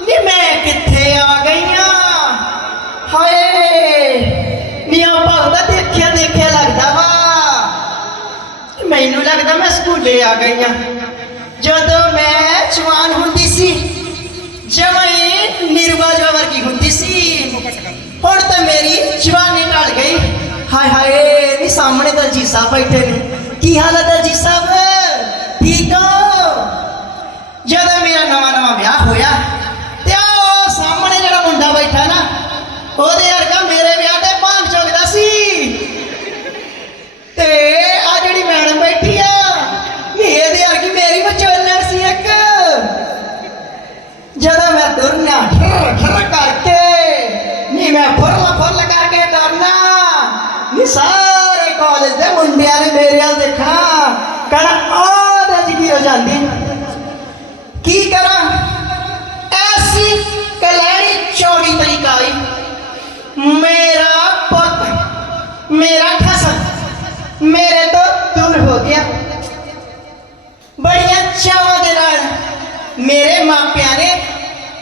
ਨੀ ਮੈਂ ਕਿੱਥੇ ਆ ਗਈਆਂ ਹਾਏ ਨੀ ਆ ਭਗਤਾ ਦੇਖਿਆ ਦੇਖਿਆ ਲੱਗਦਾ ਵਾ ਮੈਨੂੰ ਲੱਗਦਾ ਮੈਂ ਸਕੂਲੇ ਆ ਗਈਆਂ ਜਦੋਂ ਮੈਂ ਜਵਾਨ ਹੁੰਦੀ ਸੀ ਜਵਾਈ ਨਿਰਵਾਜਾ ਵਰਗੀ ਹੁੰਦੀ ਸੀ ਹੁਣ ਤਾਂ ਮੇਰੀ ਜਵਾਨੀ ਢਲ ਗਈ ਹਾਏ ਹਾਏ ਨੀ ਸਾਹਮਣੇ ਤਾਂ ਜੀ ਸਾਹਿਬ ਬੈਠੇ ਨੇ ਕੀ ਹਾਲਤ ਹੈ ਜੀ ਸਾਹਿਬ ਠੀਕ ਹੋ ਜਦੋਂ ਮੇਰਾ ਨਵਾਂ ਨਵਾਂ ਵਿਆਹ ਹੋਇਆ ਉਹਦੇ ਵਰਗਾ ਮੇਰੇ ਵਿਆਹ ਤੇ ਭਾਂਗ ਚੁੱਕਦਾ ਸੀ। ਤੇ ਆ ਜਿਹੜੀ ਮੈਡਮ ਬੈਠੀ ਆ ਇਹਦੇ ਵਰਗੀ ਮੇਰੀ ਵਿਚੋਲਣ ਸੀ ਇੱਕ। ਜਦੋਂ ਮੈਂ ਤੁਰਨਾ ਠਰ ਠਰ ਕਰਕੇ, ਨੀ ਮੈਂ ਫੁਰਲ ਫੁਰਲ ਕਰਕੇ ਤੁਰਨਾ ਨੀ ਸਾਰੇ ਕਾਲਜ ਦੇ ਮੁੰਡਿਆਂ ਨੇ ਮੇਰੇ ਵੱਲ ਦੇਖਣਾ ਕਹਿਣਾ ਆਹ ਤਾਂ ਕੀ ਹੋ ਜਾਂਦੀ? मेरा खसम मेरे तो दूर हो गया। बड़ी अच्छा मेरे मापिया प्यारे,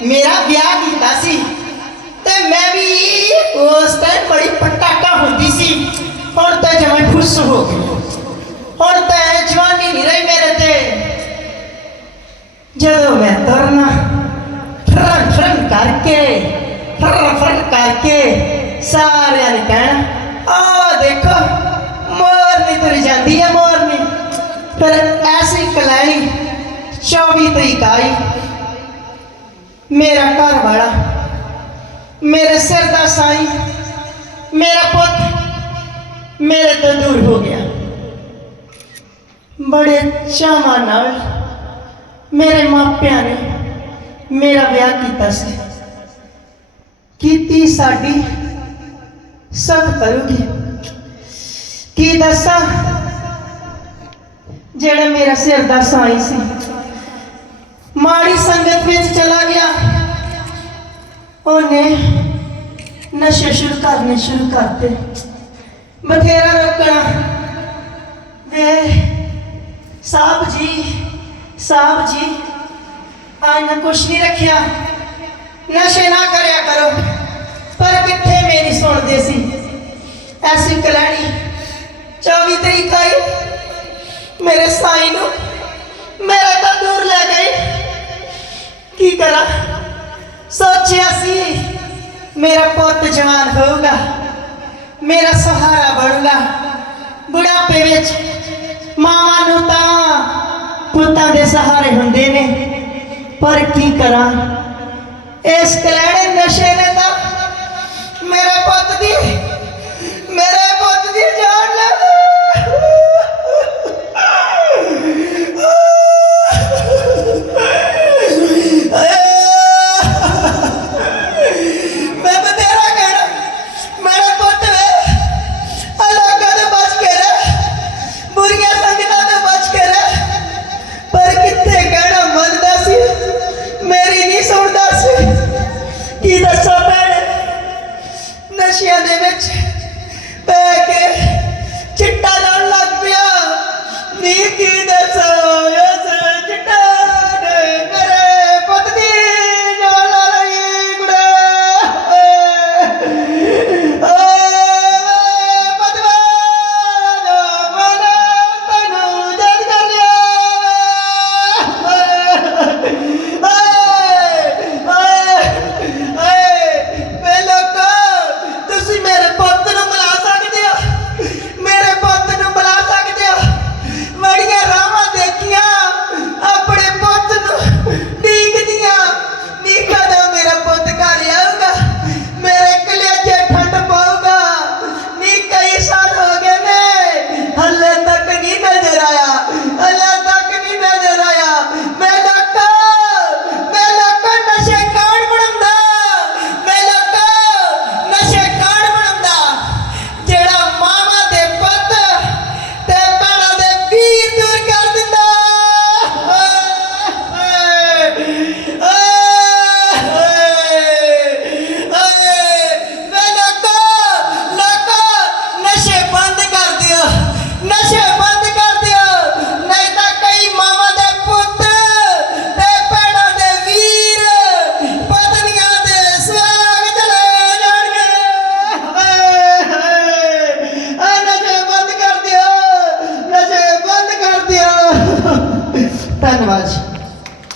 मेरा ब्याह किया मैं भी उस टाइम बड़ी पटाका होती सी। और तो जमा खुश हो गई और तो जवानी नहीं रही मेरे ते। जो मैं तुरना ਜਾਂਦੀ ਹੈ ਮੋਰਨੀ ਫਿਰ ਐਸੀ ਕਲੈਣੀ 24 ਤਰੀਕ ਆਈ ਮੇਰਾ ਘਰ ਵਾਲਾ ਮੇਰੇ ਸਿਰ ਦਾ ਸਾਈ ਮੇਰਾ ਪੁੱਤ ਮੇਰੇ ਤੋਂ ਦੂਰ ਹੋ ਗਿਆ ਬੜੇ ਚਾਵਾਂ ਨਾਲ ਮੇਰੇ ਮਾਪਿਆਂ ਨੇ ਮੇਰਾ ਵਿਆਹ ਕੀਤਾ ਸੀ ਕੀਤੀ ਸਾਡੀ ਸਭ ਕਰੂਗੀ ਕੀ ਦੱਸਾਂ ਜਿਹੜਾ ਮੇਰਾ ਸਿਰ ਦਾ ਸਾਈ ਸੀ। ਮਾੜੀ ਸੰਗਤ ਵਿੱਚ ਚਲਾ ਗਿਆ। ਉਹਨੇ ਨਸ਼ੇ ਸ਼ੁਰੂ ਕਰਨੇ ਸ਼ੁਰੂ ਕਰਤੇ। ਬਥੇਰਾ ਰੋਕਣਾ ਵੇ ਸਾਹਿਬ ਜੀ ਸਾਹਿਬ ਜੀ ਆਇਨਾ ਕੁਛ ਨਹੀਂ ਰੱਖਿਆ। ਨਸ਼ੇ ਨਾ ਕਰਿਆ ਕਰੋ। ਪਰ ਕਿੱਥੇ ਮੇਰੀ ਸੁਣਦੇ ਸੀ? ਐਸੀ ਕਲੈਣੀ 24 ਤਰੀਕ ਆਈ। ਮੇਰੇ ਸਾਈ ਨੂੰ। ਮੇਰੇ ਤੋਂ ਦੂਰ ਲੈ ਗਈ ਕੀ ਕਰਾਂ? ਸੋਚਿਆ ਸੀ, ਮੇਰਾ ਪੁੱਤ ਜਵਾਨ ਹੋਊਗਾ। ਮੇਰਾ ਸਹਾਰਾ ਬਣੂਗਾ। ਬੁਢਾਪੇ ਵਿੱਚ ਮਾਵਾਂ ਨੂੰ ਤਾਂ ਪੁੱਤਾਂ ਦੇ ਸਹਾਰੇ ਹੁੰਦੇ ਨੇ। ਪਰ ਕੀ ਕਰਾਂ? ਇਸ ਕਲੈੜੇ ਨਸ਼ੇ ਨੇ ਤਾਂ ਮੇਰੇ ਪੁੱਤ ਦੀ